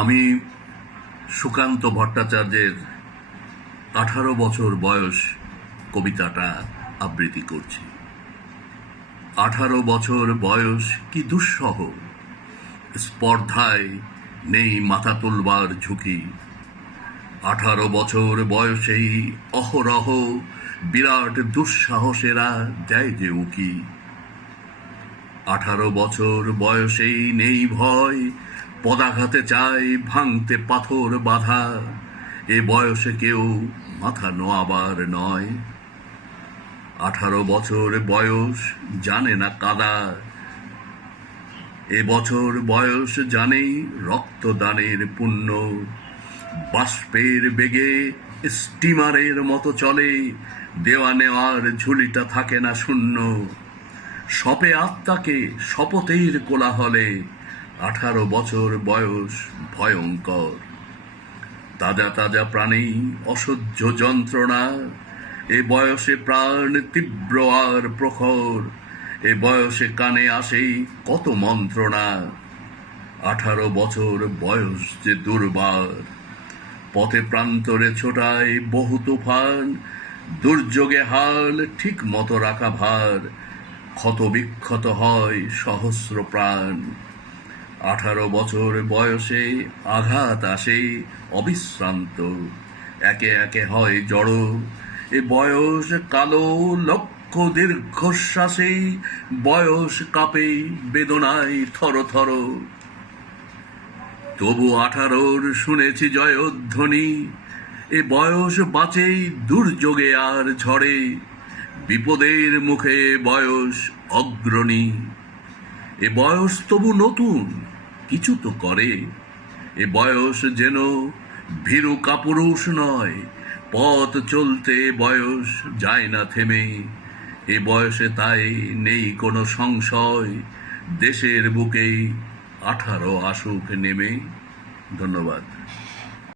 আমি সুকান্ত ভট্টাচার্যের 18 বছর বয়স কবিতাটা আবৃত্তি করছি। 18 বছর বয়স কি দুঃসহ, স্পর্ধায় নেই মাথা তুলবার ঝুঁকি। 18 বছর বয়সেই অহরহ বিরাট দুঃসাহসেরা দেয় যে উকি। 18 বছর বয়সেই নেই ভয়, পদাঘাতে চায় ভাঙতে পাথর বাঁধা। এ বয়সে কেউ মাথা নোয়াবার নয়। 18 বছর বয়স জানে না কাদা, এ বছর বয়স জানেই রক্তদানের পুণ্য। বাষ্পের বেগে স্টিমারের মতো চলে, দেওয়া নেওয়ার ঝুলিটা থাকে না শূন্য। শপে আত্মাকে শপথের কোলাহলে, 18 বছর বয়স ভয়ঙ্কর। তাজা তাজা প্রাণী অসহ্য যন্ত্রণা, এ বয়সে প্রাণ তীব্র আর প্রখর। এ বয়সে কানে আসে কত মন্ত্রণা, 18 বছর বয়স যে দুর্বার। পথে প্রান্তরে ছোটায় বহু তুফান, দুর্যোগে হাল ঠিক মতো রাখা ভার। ক্ষত বিক্ষত হয় সহস্র প্রাণ, 18 বছর বয়সে আঘাত আসে অবিশ্রান্ত। একে একে হয় জড় এ বয়স কালো লক্ষ দীর্ঘশ্বাসে। বয়স কাঁপে বেদনায় থর থর, তবু 18 শুনেছি জয়ধ্বনি। এ বয়স বাঁচে দুর্যোগে আর ঝড়ে, বিপদের মুখে বয়স অগ্রণী। এ বয়স তবু নতুন, কিছু তো করে। এ বয়স যেন ভীরু কাপুরুষ নয়, পথ চলতে বয়স যায় না থেমে। এ বয়সে তাই নেই কোনো সংশয়, দেশের বুকে 18 আসুক নেমে। ধন্যবাদ।